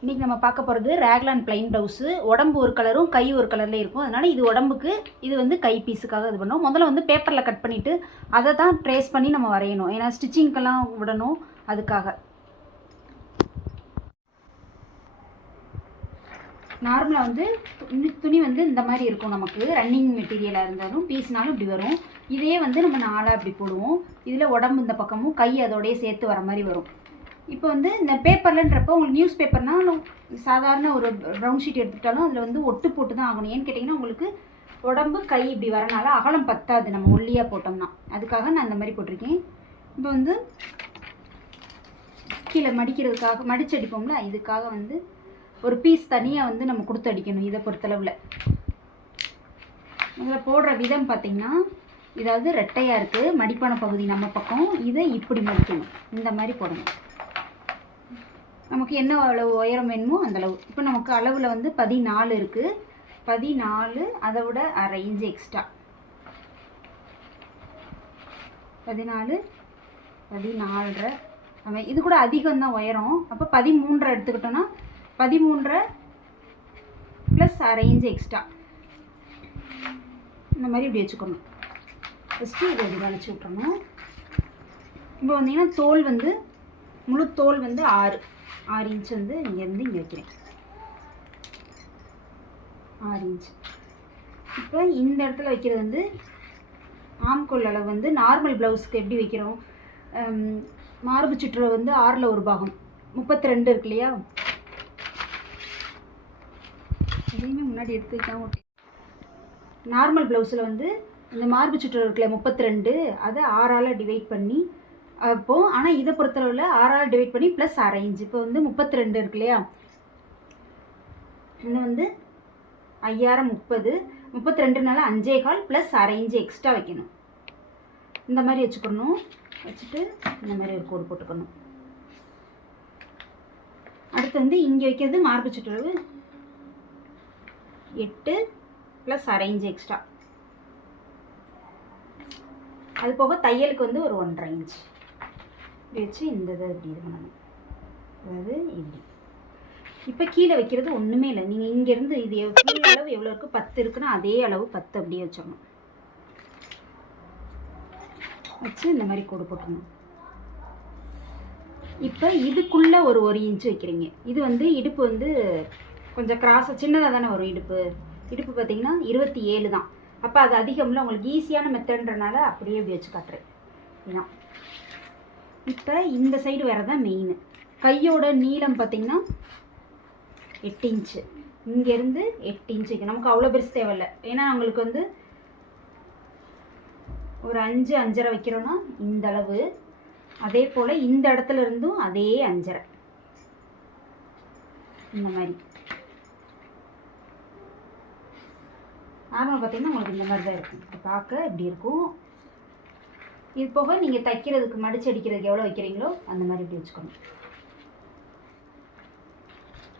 இன்றைக்கி நம்ம பார்க்க போகிறது ரேக்லான் பிளைன் ப்ளவுஸு. உடம்பு ஒரு கலரும் கை ஒரு கலர்லேயே இருக்கும். அதனால் இது உடம்புக்கு, இது வந்து கை பீஸுக்காக இது பண்ணோம். முதல்ல வந்து பேப்பரில் கட் பண்ணிவிட்டு அதை தான் ட்ரேஸ் பண்ணி நம்ம வரையணும். ஏன்னா ஸ்டிச்சிங்க்கெல்லாம் விடணும். அதுக்காக நார்மலாக வந்து துணி வந்து இந்த மாதிரி இருக்கும். நமக்கு ரன்னிங் மெட்டீரியலாக இருந்தாலும் பீஸ்னாலும் இப்படி வரும். இதே வந்து நம்ம நாளாக இப்படி போடுவோம். இதில் உடம்பு இந்த பக்கமும் கை அதோடய சேர்த்து வர மாதிரி வரும். இப்போ வந்து இந்த பேப்பர்லன்றப்போ உங்களுக்கு நியூஸ் பேப்பர்னால் சாதாரண ஒரு ப்ரௌன் ஷீட் எடுத்துக்கிட்டாலும் அதில் வந்து ஒட்டு போட்டு தான் ஆகணும். ஏன்னு கேட்டிங்கன்னா உங்களுக்கு உடம்பு கை இப்படி வரனால அகலம் பத்தாது நம்ம ஒல்லியாக போட்டோம்னா. அதுக்காக நான் இந்த மாதிரி போட்டிருக்கேன். இப்போ வந்து கீழே மடிக்கிறதுக்காக மடிச்சு அடிப்போம்ல, இதுக்காக வந்து ஒரு பீஸ் தனியாக வந்து நம்ம கொடுத்து அடிக்கணும். இதை பொறுத்தளவில் இதில் போடுற விதம் பார்த்திங்கன்னா, இதாவது ரெட்டையாக இருக்குது மடிப்பான பகுதி நம்ம பக்கம். இதை இப்படி மடிக்கணும், இந்த மாதிரி போடணும். நமக்கு என்ன அளவு உயரம் வேணுமோ அந்த அளவு. இப்போ நமக்கு அளவில் வந்து 14 இருக்குது. 14 அதை விட அரை இன்ச்சு எக்ஸ்ட்ரா. 14 14.5 அவன் இது கூட அதிகம் தான் உயரம். அப்போ 13 எடுத்துக்கிட்டோன்னா 13 ப்ளஸ் அரை இன்ச்சு எக்ஸ்ட்ரா. இந்த மாதிரி இப்படி வச்சுக்கணும். ஃபஸ்ட்டு இதை இப்படி வளைச்சி விட்றணும். இப்போ வந்தீங்கன்னா தோல் வந்து முழு தோல் வந்து 6 இன்ச்சு வந்து இங்கேருந்து இங்கே வைக்கிறேன். 6 இன்ச்சு. இப்போ இந்த இடத்துல வைக்கிறது வந்து ஆம்கோல் அளவு வந்து நார்மல் ப்ளவுஸுக்கு எப்படி வைக்கிறோம், மார்பு சுற்றுல வந்து 6ல் ஒரு பாகம் 32 இருக்கு இல்லையா, எதையுமே முன்னாடி எடுத்து வைக்காம. நார்மல் ப்ளவுஸில் வந்து இந்த மார்பு சுற்று இருக்குல்ல 32, அதை 6ஆல் டிவைட் பண்ணி அப்போது. ஆனால் இதை பொறுத்தளவில் 6ஆல் டிவைட் பண்ணி ப்ளஸ் அரை இன்ச்சு. இப்போ வந்து 32 இருக்கு இல்லையா, இன்னும் வந்து 5000 30, 32னால 5.25 ப்ளஸ் அரை இன்ச்சு எக்ஸ்ட்ரா வைக்கணும். இந்த மாதிரி வச்சுக்கணும். வச்சுட்டு இந்த மாதிரி ஒரு கோடு போட்டுக்கணும். அடுத்து வந்து இங்கே வைக்கிறது மார்பு சுற்றளவு 8 ப்ளஸ் அரை இன்ச்சு எக்ஸ்ட்ரா. அது போக தையலுக்கு வந்து ஒரு 1.5 இன்ச் வச்சு இந்த இதை இப்படி இது பண்ணணும். அதாவது இப்படி. இப்போ கீழே வைக்கிறது ஒன்றுமே இல்லை. நீங்கள் இங்கேருந்து இது ஃபுல் அளவு எவ்வளோ இருக்குது, 10 இருக்குன்னா அதே அளவு 10 அப்படியே வச்சிடணும். வச்சு இந்த மாதிரி கோடு போட்டுடணும். இப்போ இதுக்குள்ளே ஒரு இன்ச்சு வைக்கிறீங்க. இது வந்து இடுப்பு வந்து கொஞ்சம் கிராஸாக சின்னதாக தானே வரும். இடுப்பு பார்த்தீங்கன்னா 27 தான். அப்போ அது அதிகம்ல, உங்களுக்கு ஈஸியான மெத்தட்ன்றனால அப்படியே இப்படி வச்சு காட்டுறேன். இதுதான். இப்போ இந்த சைடு வேறு தான் மெயின். கையோட நீளம் பார்த்திங்கன்னா 8 இன்ச்சு. இங்கேருந்து 8 இன்ச்சுக்கு நமக்கு அவ்வளோ பெருசு தேவையில்லை. ஏன்னா உங்களுக்கு வந்து ஒரு 5 5.5 வைக்கிறோன்னா இந்த அளவு. அதே போல் இந்த இடத்துல இருந்தும் அதே 5.5 இந்த மாதிரி. நார்மல் பார்த்திங்கன்னா உங்களுக்கு இந்த மாதிரி தான் இருக்கும். இப்போ பார்க்க இப்படி இருக்கும். இது போக நீங்கள் தைக்கிறதுக்கு மடிச்சு அடிக்கிறதுக்கு எவ்வளோ வைக்கிறீங்களோ அந்த மாதிரி இப்படி வச்சுக்கணும்.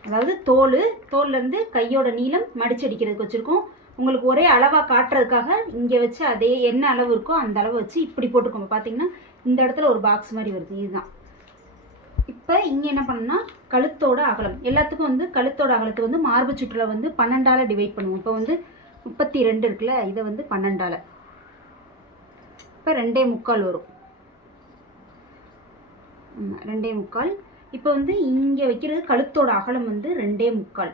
அதாவது தோல்லேருந்து கையோட நீளம் மடிச்சு அடிக்கிறதுக்கு வச்சுருக்கோம். உங்களுக்கு ஒரே அளவாக காட்டுறதுக்காக இங்கே வச்சு அதே என்ன அளவு இருக்கோ அந்த அளவு வச்சு இப்படி போட்டுக்கோங்க. பார்த்தீங்கன்னா இந்த இடத்துல ஒரு பாக்ஸ் மாதிரி வருது. இதுதான். இப்போ இங்கே என்ன பண்ணணும்னா கழுத்தோட அகலம் எல்லாத்துக்கும் வந்து கழுத்தோட அகலத்துக்கு வந்து மார்பு சுற்றுல வந்து 12ஆல் டிவைட் பண்ணுவோம். இப்போ வந்து 32 இருக்குல்ல, இதை வந்து 12ஆல். இப்போ 2.25 வரும். 2.25. இப்போ வந்து இங்கே வைக்கிறது கழுத்தோட அகலம் வந்து 2.25.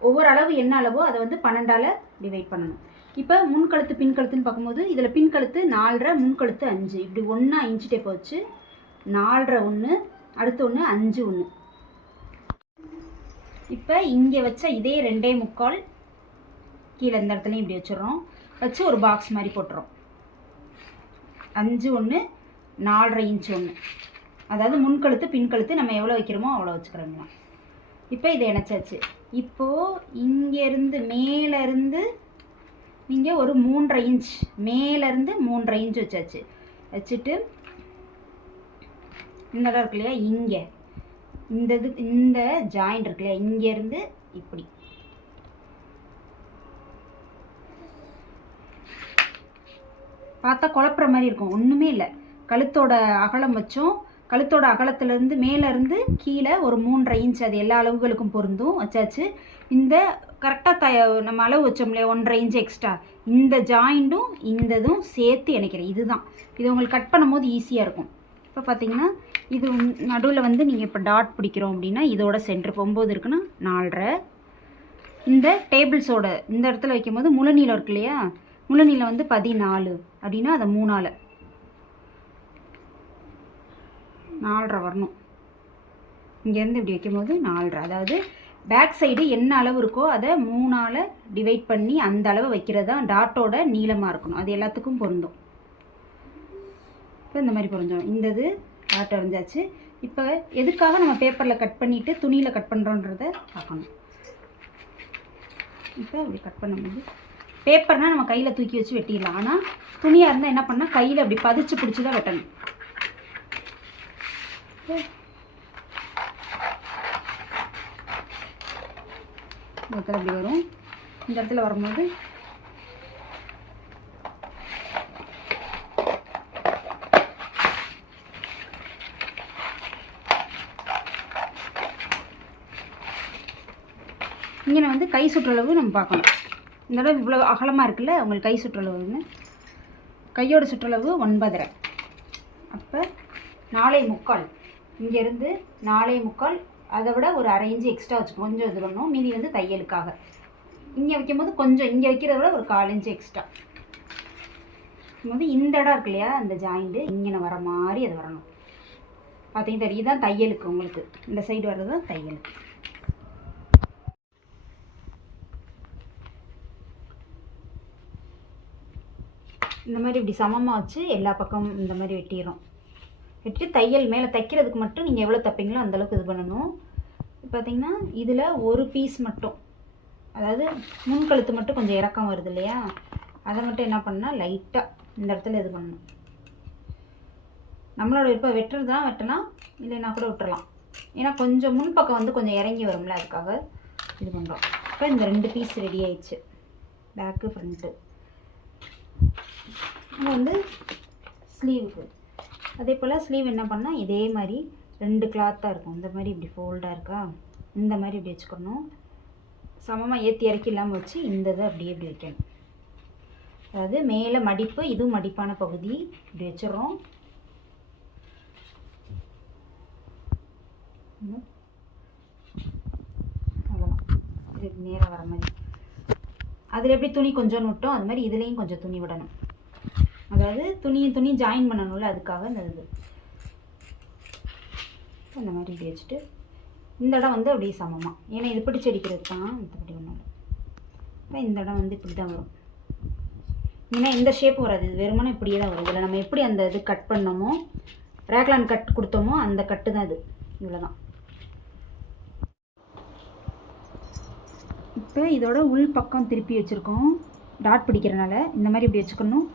ஒவ்வொரு அளவு என்ன அளவோ அதை வந்து 12ஆல் டிவைட் பண்ணணும். இப்போ முன்கழுத்து பின்கழுத்துன்னு பார்க்கும்போது இதில் பின்கழுத்து 4.5, முன்கழுத்து 5. இப்படி 1 இன்ச்சு டேப் வச்சு 4.5 1, அடுத்து 1 5 1. இப்போ இங்கே வச்ச இதே 2.25 கீழே இந்த இடத்துலையும் இப்படி வச்சிடறோம். வச்சு ஒரு பாக்ஸ் மாதிரி போட்டுறோம். 5 1 4.5 இன்ச்சு 1. அதாவது முன்கழுத்து பின்கழுத்து நம்ம எவ்வளோ வைக்கிறோமோ அவ்வளோ வச்சுக்கிறோங்க. இப்போ இதை இணைச்சாச்சு. இப்போது இங்கேருந்து மேலேருந்து நீங்கள் ஒரு 3.5 இன்ச் மேலேருந்து 3.5 இன்ச் வச்சாச்சு. வச்சுட்டு இந்த இடம் இருக்கு இல்லையா, இங்கே இந்த ஜாயிண்ட் இருக்கு இல்லையா, இங்கேருந்து இப்படி பார்த்தா குழப்புற மாதிரி இருக்கும். ஒன்றுமே இல்லை. கழுத்தோட அகலம் வச்சோம், கழுத்தோட அகலத்துலேருந்து மேலேருந்து கீழே ஒரு 3.5 இன்ச், அது எல்லா அளவுகளுக்கும் பொருந்தும் வச்சாச்சு. இந்த கரெக்டாக நம்ம அளவு வச்சோம் இல்லையா 1.5 இன்ச் எக்ஸ்ட்ரா, இந்த ஜாயிண்ட்டும் இந்த இதுவும் சேர்த்து இணைக்கிறேன். இதுதான் இது உங்களுக்கு கட் பண்ணும்போது ஈஸியாக இருக்கும். இப்போ பார்த்தீங்கன்னா இது நடுவில் வந்து நீங்கள் இப்போ டாட் பிடிக்கிறோம் அப்படின்னா இதோட சென்டர் 9 இருக்குன்னா 4.5. இந்த டேபிள்ஸோட இந்த இடத்துல வைக்கும்போது முழுநீளம் இருக்கு இல்லையா, முழுநீளம் வந்து 14 அப்படின்னா அதை 3ஆல் 4.5 வரணும். இங்கேருந்து இப்படி வைக்கும்போது 4.5, அதாவது பேக் சைடு என்ன அளவு இருக்கோ அதை 3ஆல் டிவைட் பண்ணி அந்த அளவு வைக்கிறது தான் டாட்டோட நீளமாக இருக்கணும். அது எல்லாத்துக்கும் பொருந்தும். இப்போ இந்த மாதிரி பொருந்தும். இந்த இது டாட் வரைஞ்சாச்சு. இப்போ எதுக்காக நம்ம பேப்பரில் கட் பண்ணிவிட்டு துணியில் கட் பண்ணுறோன்றதை பார்க்கணும். இப்போ அப்படி கட் பண்ணும்போது பேப்பர்னால் நம்ம கையில் தூக்கி வச்சு வெட்டிடலாம். ஆனால் துணியாக இருந்தால் என்ன பண்ணால் கையில் அப்படி பதிச்சு பிடிச்சி தான் வெட்டணும். இந்த இடத்துல இப்படி வரும். இந்த இடத்துல வரும்போது இங்கே வந்து கை சுற்றளவு நம்ம பார்க்கணும். இந்த இடம் இவ்வளோ அகலமாக இருக்குல்ல, உங்களுக்கு கை சுற்றளவுன்னு கையோட சுற்றளவு 9.5. அப்போ 4.75, இங்கேருந்து 4.75, அதை விட ஒரு 1/2 இன்ச்சு எக்ஸ்ட்ரா வச்சுக்கணும். கொஞ்சம் இது பண்ணணும். மீதி வந்து தையலுக்காக இங்கே வைக்கும்போது கொஞ்சம் இங்கே வைக்கிறத விட ஒரு 1/4 இன்ச்சு எக்ஸ்ட்ரா போது இந்த இடம் இருக்கு இல்லையா, அந்த ஜாயிண்ட்டு இங்கே வர மாதிரி அது வரணும். பார்த்தீங்கன்னா தெரியும், இதுதான் தையலுக்கு. உங்களுக்கு இந்த சைடு வர்றது தான் தையலுக்கு. இந்த மாதிரி இப்படி சமமாக வச்சு எல்லா பக்கமும் இந்த மாதிரி வெட்டிடுறோம். வெட்டி தையல் மேலே தைக்கிறதுக்கு மட்டும் நீங்கள் எவ்வளோ தைப்பீங்களோ அந்தளவுக்கு இது பண்ணணும். பார்த்திங்கன்னா இதில் ஒரு பீஸ் மட்டும், அதாவது முன்கழுத்து மட்டும் கொஞ்சம் இறக்கம் வருது இல்லையா, அதை மட்டும் என்ன பண்ணால் லைட்டாக இந்த இடத்துல இது பண்ணணும். நம்மளோட இப்போ வெட்டுறதுலாம் வெட்டலாம், இல்லைன்னா கூட விட்டுறலாம். ஏன்னா கொஞ்சம் முன்பக்கம் வந்து கொஞ்சம் இறங்கி வரும்ல, அதுக்காக இது பண்ணுறோம். இப்போ இந்த 2 பீஸ் ரெடி ஆயிடுச்சு, பேக்கு ஃப்ரண்ட்டு. இது வந்து ஸ்லீவுக்கு. அதே போல் ஸ்லீவ் என்ன பண்ணால் இதே மாதிரி 2 கிளாத்தாக இருக்கும். இந்த மாதிரி இப்படி ஃபோல்டாக இருக்கா, இந்த மாதிரி இப்படி வச்சுக்கணும். சமமாக ஏற்றி இறக்கி இல்லாமல் வச்சு இந்த இதை அப்படியே இப்படி வைக்கணும். அதாவது மேலே மடிப்பு, இதுவும் மடிப்பான பகுதி, இப்படி வச்சிடறோம். அவ்வளோதான், இது நேராக வர மாதிரி. அதில் எப்படி துணி கொஞ்சம் விட்டோம் அது மாதிரி இதுலேயும் கொஞ்சம் துணி விடணும். அதாவது துணி ஜாயின் பண்ணணும்ல, அதுக்காக இந்த இது இந்த மாதிரி இப்படி வச்சுட்டு இந்த இடம் வந்து அப்படியே சமமாக, ஏன்னா இது பிடிச்சி அடிக்கிறது தான், இப்படி ஒன்றும் இல்லை. இந்த இடம் வந்து இப்படி தான் வரும். ஏன்னா இந்த ஷேப் வராது, இது வெறுமனே இப்படியே தான் வரும். இதில் நம்ம எப்படி அந்த இது கட் பண்ணோமோ, ரேக்லான் கட் கொடுத்தோமோ அந்த கட்டு தான் இது. இவ்வளோ தான். இப்போ இதோட உள் பக்கம் திருப்பி வச்சுருக்கோம். டாட் பிடிக்கிறனால இந்த மாதிரி இப்படி வச்சுக்கணும்.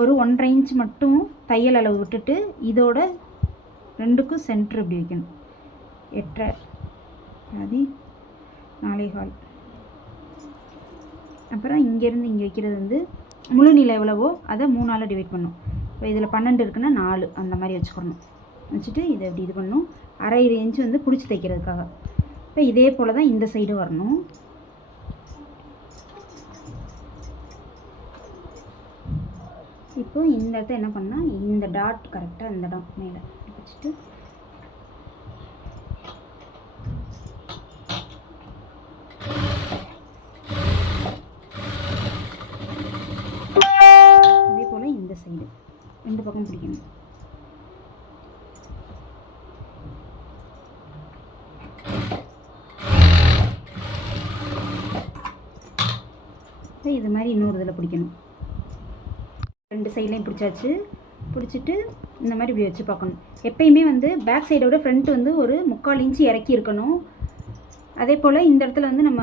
ஒரு 1.5 இன்ச் மட்டும் தையல் அளவு விட்டுட்டு இதோட 2க்கும் சென்டர் இப்படி வைக்கணும். 8.5 அது 4.25. அப்புறம் இங்கேருந்து இங்கே வைக்கிறது வந்து முழு நீளம் எவ்வளவோ அதை 3ஆல் டிவைட் பண்ணணும். இப்போ இதில் 12 இருக்குன்னா 4 அந்த மாதிரி வச்சுக்கணும். வச்சுட்டு இதை இப்படி இது பண்ணணும். 1/2 இன்ச் வந்து பிடிச்சி தைக்கிறதுக்காக. இப்போ இதே போல் தான் இந்த சைடு வரணும். இப்போ இந்த இடத்த என்ன பண்ணால் இந்த டாட் கரெக்டாக இந்த இடம் மேலே வச்சுட்டு அதே போல் இந்த சைடு 2 பக்கம் பிடிக்கணும். இது மாதிரி இன்னொரு இதில் பிடிக்கணும். 2 சைட்லையும் பிடிச்சாச்சு. பிடிச்சிட்டு இந்த மாதிரி இப்படி வச்சு பார்க்கணும். எப்பயுமே வந்து பேக் சைடோட ஃப்ரண்ட் வந்து ஒரு 3/4 இன்ச்சு இறக்கி இருக்கணும். அதே போல் இந்த இடத்துல வந்து நம்ம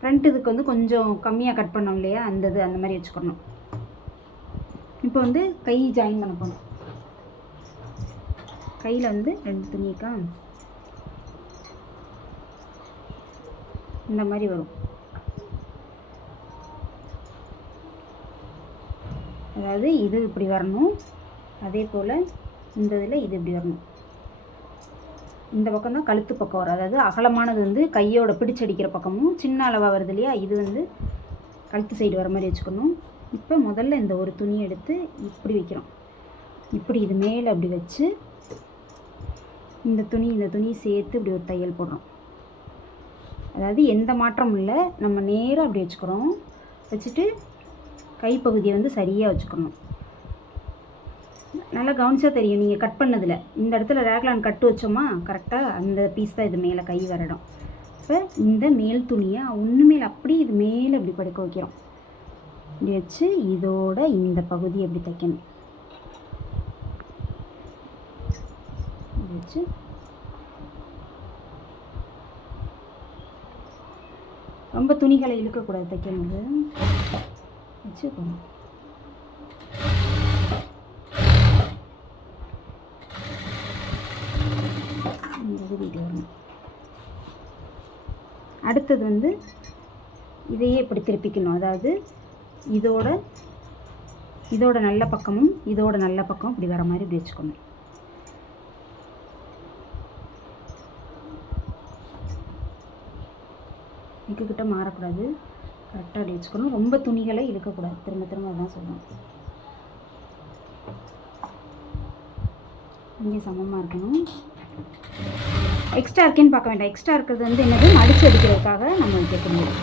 ஃப்ரண்ட் இதுக்கு வந்து கொஞ்சம் கம்மியாக கட் பண்ணோம் இல்லையா, அந்த இது அந்த மாதிரி வச்சுக்கணும். இப்போ வந்து கை ஜாயின் பண்ண போகணும். கையில் வந்து 2 துணிக்கா இந்த மாதிரி வரும். அதாவது இது இப்படி வரணும், அதே போல் இந்த இதில் இது இப்படி வரணும். இந்த பக்கம் தான் கழுத்து பக்கம் வரும். அதாவது அகலமானது வந்து கையோட பிடிச்சடிக்கிற பக்கமும், சின்ன அளவாக வருது இல்லையா, இது வந்து கழுத்து சைடு வர மாதிரி வச்சுக்கணும். இப்போ முதல்ல இந்த ஒரு துணி எடுத்து இப்படி வைக்கிறோம். இப்படி இது மேலே அப்படி வச்சு இந்த துணி சேர்த்து இப்படி ஒரு தையல் போடுறோம். அதாவது எந்த மாற்றமும் இல்லை, நம்ம நேராக அப்படி வச்சுக்கிறோம். வச்சுட்டு கைப்பகுதியை வந்து சரியாக வச்சுக்கணும். நல்லா கவனிச்சா தெரியும், நீங்கள் கட் பண்ணதில் இந்த இடத்துல ரேக்லான் கட்டு வச்சோமா கரெக்டாக அந்த பீஸ் தான் இது மேலே கை வர இடம். இப்போ இந்த மேல் துணியை ஒன்று மேலே அப்படி இது மேலே இப்படி படுக்க வைக்கிறோம். இப்படி வச்சு இதோட இந்த பகுதியை எப்படி தைக்கணும். வச்சு ரொம்ப துணிகளை இழுக்கக்கூடாது தைக்கும்போது. வச்சு போகணும். அடுத்தது வந்து இதையே இப்படி திருப்பிக்கணும். அதாவது இதோட நல்ல பக்கமும் இதோட நல்ல பக்கம் இப்படி வர மாதிரி இப்படி வச்சுக்கணும். கிட்ட மாறக்கூடாது, கரெக்டாக அப்படி வச்சுக்கணும். ரொம்ப துணிகளை இழுக்கக்கூடாது. திரும்ப திரும்ப அதான் சொல்லணும். இங்கே சமமாக இருக்கணும். எக்ஸ்ட்ரா இருக்கேன்னு பார்க்க வேண்டாம். எக்ஸ்ட்ரா இருக்கிறது வந்து என்னது, மடித்து அடிக்கிறதுக்காக நம்ம தைக்க முடியும்.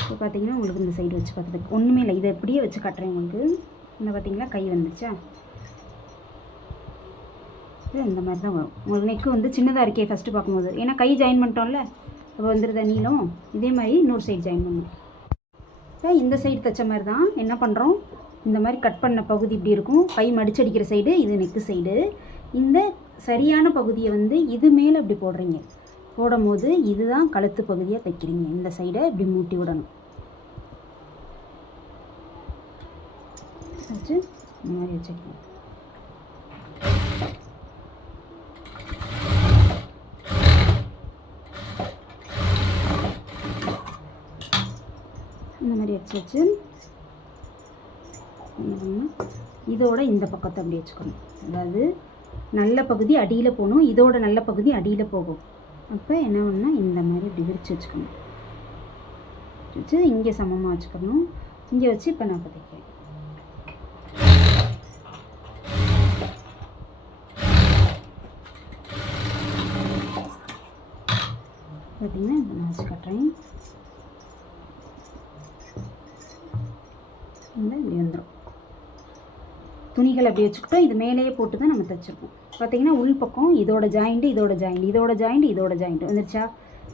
இப்போ பார்த்தீங்கன்னா உங்களுக்கு இந்த சைடு வச்சு பார்த்துட்டு ஒன்றுமே இல்லை, இதை எப்படியே வச்சு கட்டுறேன் உங்களுக்கு. இந்த பார்த்தீங்களா கை வந்துச்சா, இது இந்த மாதிரி தான் வரும். உங்களுக்கு நெக்கு வந்து சின்னதாக இருக்கே ஃபஸ்ட்டு பார்க்கும்போது, ஏன்னா கை ஜாயின் பண்ணிட்டோம்ல, அப்போ வந்துடுத நீளம். இதே மாதிரி இன்னொரு சைடு ஜாயின் பண்ணணும். இப்போ இந்த சைடு தைச்ச மாதிரி தான் என்ன பண்ணுறோம், இந்த மாதிரி கட் பண்ண பகுதி இப்படி இருக்கும். கை மடிச்சடிக்கிற சைடு இது நெக்கு சைடு. இந்த சரியான பகுதியை வந்து இது மேலே இப்படி போடுறீங்க. போடும்போது இதுதான் கழுத்து பகுதியாக தைக்கிறீங்க. இந்த சைடை இப்படி மூட்டி விடணும். வச்சு இந்த மாதிரி வச்சுக்கணும். இந்த மாதிரி வச்சு இதோட இந்த பக்கத்தை அப்படி வச்சுக்கணும். அதாவது நல்ல பகுதி அடியில் போகணும், இதோட நல்ல பகுதி அடியில் போகும். அப்போ என்ன பண்ணால் இந்த மாதிரி இப்படி விரித்து வச்சுக்கணும். வச்சு இங்கே சமமாக வச்சுக்கணும். இங்கே வச்சு இப்போ நான் தைக்கிறேன். பார்த்தீங்கன்னா இப்போ நான் வச்சு கட்டுறேன். இப்படி வந்துடும். துணிகள் அப்படி வச்சுக்கிட்டோம். இது மேலேயே போட்டு தான் நம்ம தைச்சிருக்கோம். பார்த்தீங்கன்னா உள் பக்கம் இதோட ஜாயிண்ட்டு இதோட ஜாயிண்ட் இதோட ஜாயிண்ட் இதோட ஜாயிண்ட் வந்துருச்சா,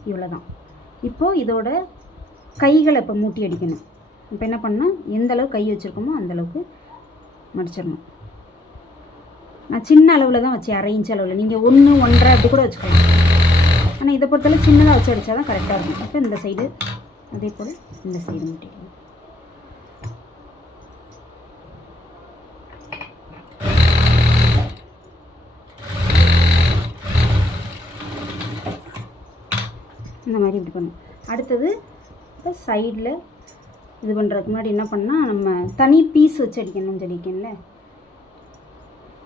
இவ்வளோ தான். இப்போது இதோட கைகளை இப்போ மூட்டி அடிக்கணும். இப்போ என்ன பண்ணால் எந்த அளவுக்கு கை வச்சுருக்கோமோ அந்தளவுக்கு மடிச்சிடணும். நான் சின்ன அளவில் தான் வச்சேன், 1/2 இன்ச் அளவில். நீங்கள் 1, 1.5 அப்படி கூட வச்சுக்கலாம். ஆனால் இதை பொறுத்தளவு சின்னதாக வச்சு அடித்தா தான் கரெக்டாக இருக்கும். இப்போ இந்த சைடு அதே போல் இந்த சைடு மூட்டிக்கணும். இந்த மாதிரி இப்படி பண்ணும். அடுத்தது இப்போ சைடில் இது பண்ணுறதுக்கு முன்னாடி என்ன பண்ணால் நம்ம தனி பீஸ் வச்சு அடிக்கணும்னு சொல்லியிருக்கேன்ல.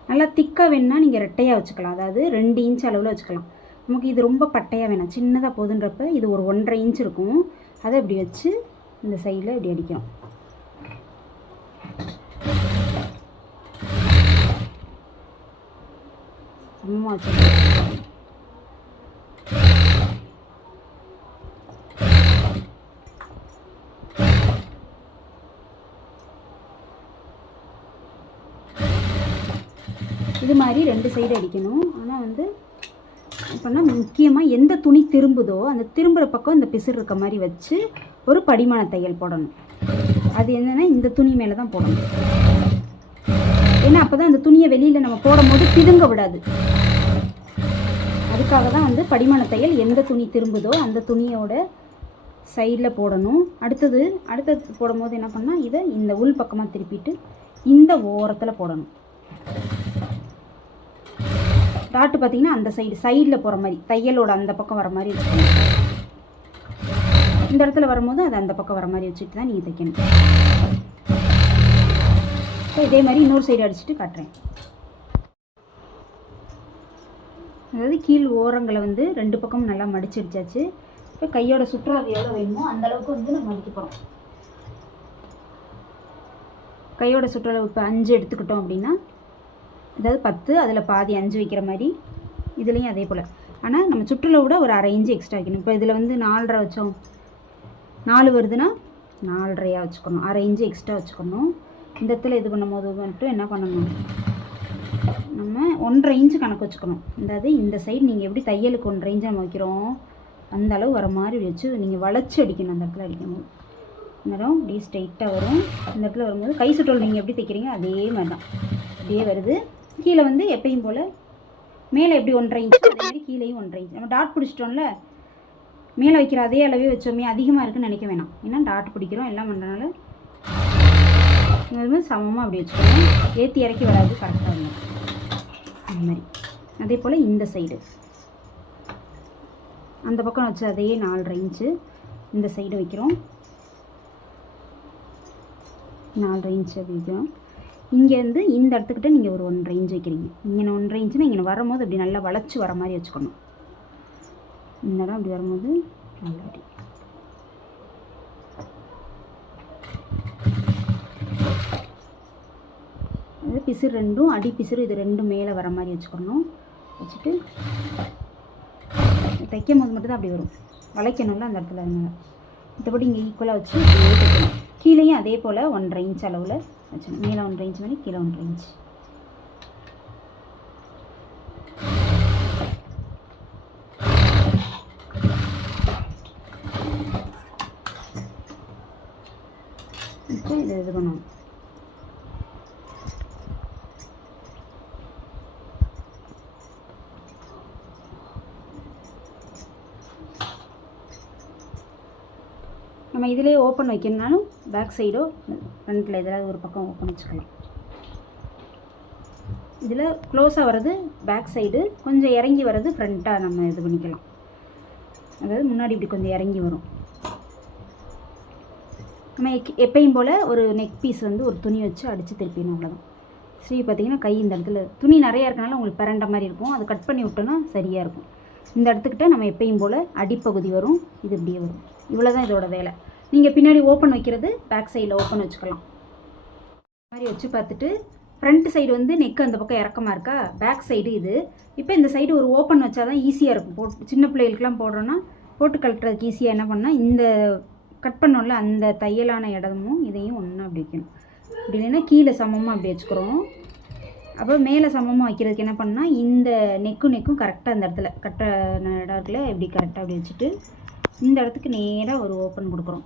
நல்லா திக்காக வேணுன்னா நீங்கள் ரெட்டையாக வச்சுக்கலாம். அதாவது 2 இன்ச் அளவில் வச்சுக்கலாம். நமக்கு இது ரொம்ப பட்டையாக வேணாம், சின்னதாக போதுன்றப்ப இது ஒரு 1.5 இன்ச் இருக்கும். அதை இப்படி வச்சு இந்த சைடில் இப்படி அடிக்கும். சமமாக வச்சுக்கலாம். இது மாதிரி 2 சைடு அடிக்கணும். ஆனால் வந்து அப்படின்னா முக்கியமாக எந்த துணி திரும்புதோ அந்த திரும்புகிற பக்கம் இந்த பிசுறு இருக்க மாதிரி வச்சு ஒரு படிமான தையல் போடணும். அது என்னென்னா இந்த துணி மேலே தான் போடணும். ஏன்னா அப்போ தான் அந்த துணியை வெளியில் நம்ம போடும் போது பிதுங்க விடாது. அதுக்காக தான் வந்து படிமான தையல் எந்த துணி திரும்புதோ அந்த துணியோட சைடில் போடணும். அடுத்தது போடும் போது என்ன பண்ணால் இதை இந்த உள் பக்கமாக திருப்பிட்டு இந்த ஓரத்தில் போடணும். டாட்டு பார்த்தீங்கன்னா அந்த சைடில் போகிற மாதிரி தையலோட அந்த பக்கம் வர மாதிரி வச்சுக்கணும். இந்த இடத்துல வரும்போது அது அந்த பக்கம் வர மாதிரி வச்சுட்டு தான் நீங்கள் தைக்கணும். இதே மாதிரி இன்னொரு சைடு அடிச்சுட்டு காட்டுறேன். அதாவது கீழ் ஓரங்களை வந்து 2 பக்கமும் நல்லா மடிச்சு அடிச்சாச்சு. இப்போ கையோட சுற்றளவு எவ்வளோ வேணுமோ அந்த அளவுக்கு வந்து நம்ம மடிக்க போகிறோம். கையோட சுற்றளவு இப்போ 5 எடுத்துக்கிட்டோம் அப்படின்னா, அதாவது 10 அதில் பாதி 5 வைக்கிற மாதிரி இதுலேயும் அதே போல். ஆனால் நம்ம சுற்றளவு விட ஒரு 1/2 இன்ச்சு எக்ஸ்ட்ரா வைக்கணும். இப்போ இதில் வந்து 4.5 வச்சோம், 4 வருதுன்னா 4.5 வச்சுக்கணும், 1/2 இன்ச்சு எக்ஸ்ட்ரா வச்சுக்கணும். இந்த இடத்துல இது பண்ணும்போது மட்டும் என்ன பண்ணணும், நம்ம 1.5 இன்ச்சு கணக்கு வச்சுக்கணும். அதாவது இந்த சைடு நீங்கள் எப்படி தையலுக்கு 1.5 இன்ச்சு நம்ம வைக்கிறோம் அந்த அளவு வர மாதிரி வச்சு நீங்கள் வளைச்சி அடிக்கணும். அந்த இடத்துல அடிக்கும்போது இந்த இடம் இப்படி ஸ்ட்ரைட்டாக வரும். இந்த இடத்துல வரும்போது கை சுற்றல் நீங்கள் எப்படி தைக்கிறீங்க அதே மாதிரி தான் அப்படியே வருது. கீழே வந்து எப்பயும் போல் மேலே எப்படி 1.5 இன்ச்சு அதே மாதிரி கீழேயும் 1.5 இன்ச்சு. நம்ம டாட் பிடிச்சிட்டோம்ல, மேலே வைக்கிற அதே அளவே வச்சோமே அதிகமாக இருக்குன்னு நினைக்க வேணாம். ஏன்னா டாட் பிடிக்கிறோம் எல்லாம் பண்ணுறதுனால இது மாதிரி சமமாக அப்படி வச்சுக்கணும். ஏற்றி இறக்கி வராது, கரெக்டாக இருக்கும் அந்த மாதிரி. அதே போல் இந்த சைடு அந்த பக்கம் வச்சு அதே 4.5 இன்ச்சு இந்த சைடு வைக்கிறோம், 4.5 இன்ச்சு அப்படி வைக்கிறோம். இங்கேருந்து இந்த இடத்துக்கிட்ட நீங்கள் ஒரு 1.5 இன்ச்சு வைக்கிறீங்க. இங்கே 1.5 இன்ச்சுனா இங்கே வரும்போது அப்படி நல்லா வளைச்சி வர மாதிரி வச்சுக்கணும். இந்த இடம் அப்படி வரும்போது நல்லா அப்படி அது பிசுறு ரெண்டும் அடி பிசுறு இது ரெண்டும் மேலே வர மாதிரி வச்சுக்கணும். வச்சுட்டு தைக்கும் போது மட்டும் தான் அப்படி வரும், வளைக்கணும்ல அந்த இடத்துல. மற்றபடி இங்கே ஈக்குவலாக வச்சு அப்படியே தைக்கணும். கீழேயும் அதே போல் 1.5 இன்ச் அளவில் வச்சுக்கணும். மேலே 1.5 இன்ச் மாதிரி கீழே 1.5 இன்ச். இப்போ இதை இது பண்ணணும். நம்ம இதிலே ஓப்பன் வைக்கணும்னாலும் பேக் சைடோ ஃப்ரண்ட்டில் எதாவது ஒரு பக்கம் ஓப்பன் வச்சுக்கலாம். இதில் க்ளோஸாக வர்றது பேக் சைடு, கொஞ்சம் இறங்கி வர்றது ஃப்ரண்ட்டாக நம்ம இது பண்ணிக்கலாம். அதாவது முன்னாடி இப்படி கொஞ்சம் இறங்கி வரும். நம்ம எப்பயும் போல் ஒரு நெக் பீஸ் வந்து ஒரு துணி வச்சு அடித்து திருப்பிடணும், அவ்வளோதான். ஸ்ரீ பார்த்திங்கன்னா கை இந்த இடத்துல துணி நிறையா இருக்கனால உங்களுக்கு பரண்ட மாதிரி இருக்கும், அது கட் பண்ணி விட்டோன்னா சரியாக இருக்கும். இந்த இடத்துக்கிட்ட நம்ம எப்பயும் போல் அடிப்பகுதி வரும், இது இப்படியே வரும். இவ்வளோ தான் இதோட வேலை. நீங்கள் பின்னாடி ஓப்பன் வைக்கிறது பேக் சைடில் ஓப்பன் வச்சுக்கலாம். இந்த மாதிரி வச்சு பார்த்துட்டு ஃப்ரண்ட் சைடு வந்து நெக்கு அந்த பக்கம் இறக்கமாக இருக்கா, பேக் சைடு இது. இப்போ இந்த சைடு ஒரு ஓப்பன் வச்சா தான் ஈஸியாக இருக்கும். போட்டு சின்ன பிள்ளைகளுக்கெலாம் போடுறோன்னா போட்டு கழட்டுறதுக்கு ஈஸியாக என்ன பண்ணால் இந்த கட் பண்ணோம்ல அந்த தையலான இடமும் இதையும் ஒன்றா அப்படி வைக்கணும். அப்படி இல்லைன்னா கீழே சமமாக அப்படி வச்சுக்கிறோம். அப்போ மேலே சமமாக வைக்கிறதுக்கு என்ன பண்ணால் இந்த நெக்கும் கரெக்டாக இந்த இடத்துல கட்ட இடம் இருக்குல்ல இப்படி கரெக்டாக அப்படி வச்சுட்டு இந்த இடத்துக்கு நேராக ஒரு ஓப்பன் கொடுக்குறோம்.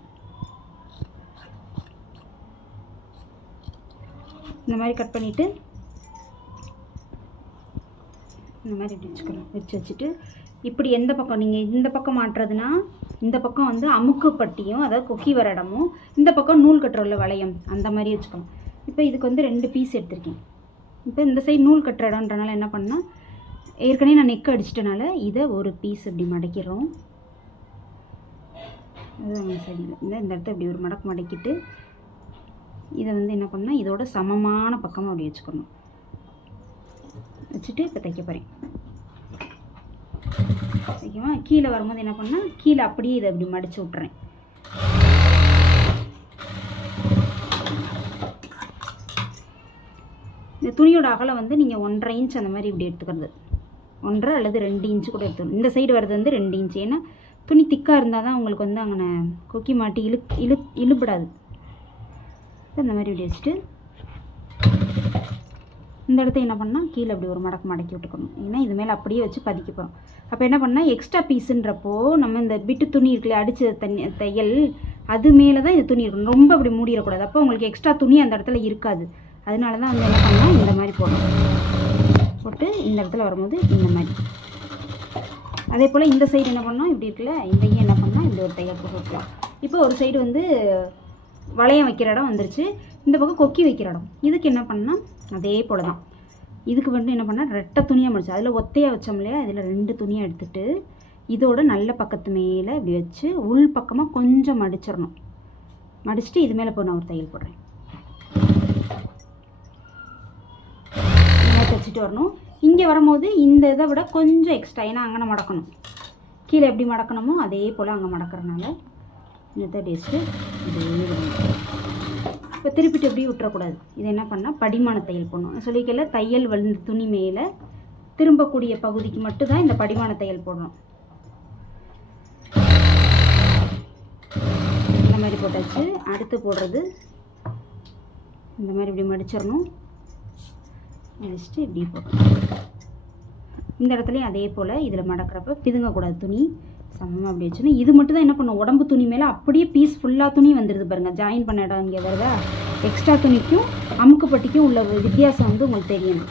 இந்த மாதிரி கட் பண்ணிவிட்டு இந்த மாதிரி இப்படி வச்சுக்கிறோம். வச்சுட்டு இப்படி எந்த பக்கம் நீங்கள் இந்த பக்கம் மாட்டுறதுனா இந்த பக்கம் வந்து அமுக்கு பட்டியும் அதாவது கொக்கி வர இடமும், இந்த பக்கம் நூல் கட்டுறோம்ல வளையம் அந்த மாதிரி வச்சுக்கணும். இப்போ இதுக்கு வந்து 2 பீஸ் எடுத்திருக்கேன். இப்போ இந்த சைடு நூல் கட்டுற இடம்ன்றனால என்ன பண்ணால் ஏற்கனவே நான் நெக் அடிச்சிட்டனால இதை ஒரு பீஸ் இப்படி மடக்கிறோம். அதுதான் சரியில்லை. இந்த இடத்த இப்படி ஒரு மடக்கிட்டு இதை வந்து என்ன பண்ணால் இதோட சமமான பக்கமாக அப்படி வச்சுக்கணும். வச்சுட்டு இப்போ தைக்க போகிறேன். தைக்கவா கீழே வரும்போது என்ன பண்ணால் கீழே அப்படியே இதை அப்படி மடித்து விட்றேன். இந்த துணியோட அகலம் வந்து நீங்கள் 1.5 இன்ச் அந்த மாதிரி இப்படி எடுத்துக்கிறது, 1.5 அல்லது 2 இன்ச்சு கூட எடுத்துக்கணும். இந்த சைடு வர்றது வந்து 2 இன்ச்சு. ஏன்னா துணி திக்காக இருந்தால் தான் உங்களுக்கு வந்து அங்கே கொக்கி மாட்டி இழுப்படாது. இந்த மாதிரி இப்படி வச்சுட்டு இந்த இடத்த என்ன பண்ணால் கீழே அப்படி ஒரு மடக்கி விட்டுக்கணும். ஏன்னா இது மேலே அப்படியே வச்சு பதிக்க போகிறோம். அப்போ என்ன பண்ணால் எக்ஸ்ட்ரா பீஸுன்றப்போ நம்ம இந்த பிட்டு துணி இருக்குல்ல அடித்த தையல் அது மேலே தான் இது துணி இருக்கணும், ரொம்ப அப்படி மூடிடக்கூடாது. அப்போ உங்களுக்கு எக்ஸ்ட்ரா துணி அந்த இடத்துல இருக்காது. அதனால தான் வந்து என்ன பண்ணால் இந்த மாதிரி போட்டு இந்த இடத்துல வரும்போது இந்த மாதிரி. அதே போல் இந்த சைடு என்ன பண்ணோம் இப்படி இருக்குல்ல, இதையும் என்ன பண்ணால் இந்த ஒரு தையல் போட்டு வைக்கலாம். இப்போ ஒரு சைடு வந்து வளையம் வைக்கிற இடம் வந்துருச்சு, இந்த பக்கம் கொக்கி வைக்கிற இடம். இதுக்கு என்ன பண்ணால் அதே போல் தான். இதுக்கு வந்து என்ன பண்ணால் 2 துணியாக முடிச்சு அதில் ஒத்தையாக வச்சோம் இல்லையா, இதில் 2 துணியாக எடுத்துகிட்டு இதோட நல்ல பக்கத்து மேலே இப்படி வச்சு உள் பக்கமாக கொஞ்சம் மடிச்சிடணும். மடிச்சுட்டு இது மேலே நான் ஒரு தையல் போடுறேன். தைச்சிட்டு வரணும். இங்கே வரும்போது இந்த இதை விட கொஞ்சம் எக்ஸ்ட்ரா, ஏன்னா அங்கே மடக்கணும், கீழே எப்படி மடக்கணுமோ அதே போல் அங்கே மடக்கிறனால இந்த டேஸ்ட்டு இதே இப்போ திருப்பிட்டு எப்படி விட்டுறக்கூடாது. இது என்ன பண்ணால் படிமான தையல் போடணும். சொல்லிக்கல தையல் வந்து துணி மேலே திரும்பக்கூடிய பகுதிக்கு மட்டும்தான் இந்த படிமான தையல் போடணும். இந்த மாதிரி போட்டாச்சு. அடுத்து போடுறது இந்த மாதிரி இப்படி மடிச்சிடணும். மடிச்சுட்டு இப்படி போடணும். இந்த இடத்துலையும் அதே போல் இதில் மடக்கிறப்ப பிதுங்கக்கூடாது, துணி சமமாக அப்படி வச்சுன்னா. இது மட்டும் தான் என்ன பண்ணும், உடம்பு துணி மேலே அப்படியே பீஸ் ஃபுல்லாக துணி வந்துடுது பாருங்கள். ஜாயின் பண்ண இடம் இங்கே வருதா, எக்ஸ்ட்ரா துணிக்கும் அமுக்குப்பட்டிக்கும் உள்ள வித்தியாசம் வந்து உங்களுக்கு தெரியணும்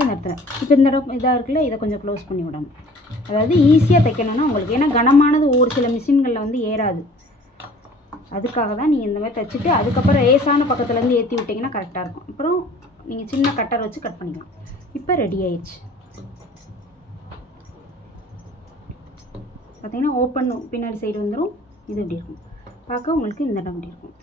இந்த இடத்துல. இப்போ இந்த இடம் இதாக இருக்குல்ல, இதை கொஞ்சம் க்ளோஸ் பண்ணி விடணும். அதாவது ஈஸியாக தைக்கணும்னா உங்களுக்கு, ஏன்னா கனமானது ஒரு சில மிஷின்களில் வந்து ஏறாது. அதுக்காக தான் நீங்கள் இந்த மாதிரி தைச்சிட்டு அதுக்கப்புறம் ரேஸான பக்கத்துலேருந்து ஏற்றி விட்டிங்கன்னா கரெக்டாக இருக்கும். அப்புறம் நீங்கள் சின்ன கட்டர் வச்சு கட் பண்ணிக்கலாம். இப்போ ரெடி ஆயிடுச்சு. பார்த்தீங்கன்னா ஓப்பன் பின்னாடி சைடு வந்துடும். இது எப்படி இருக்கும் பார்க்க உங்களுக்கு, இந்த இடம் எப்படி இருக்கும்.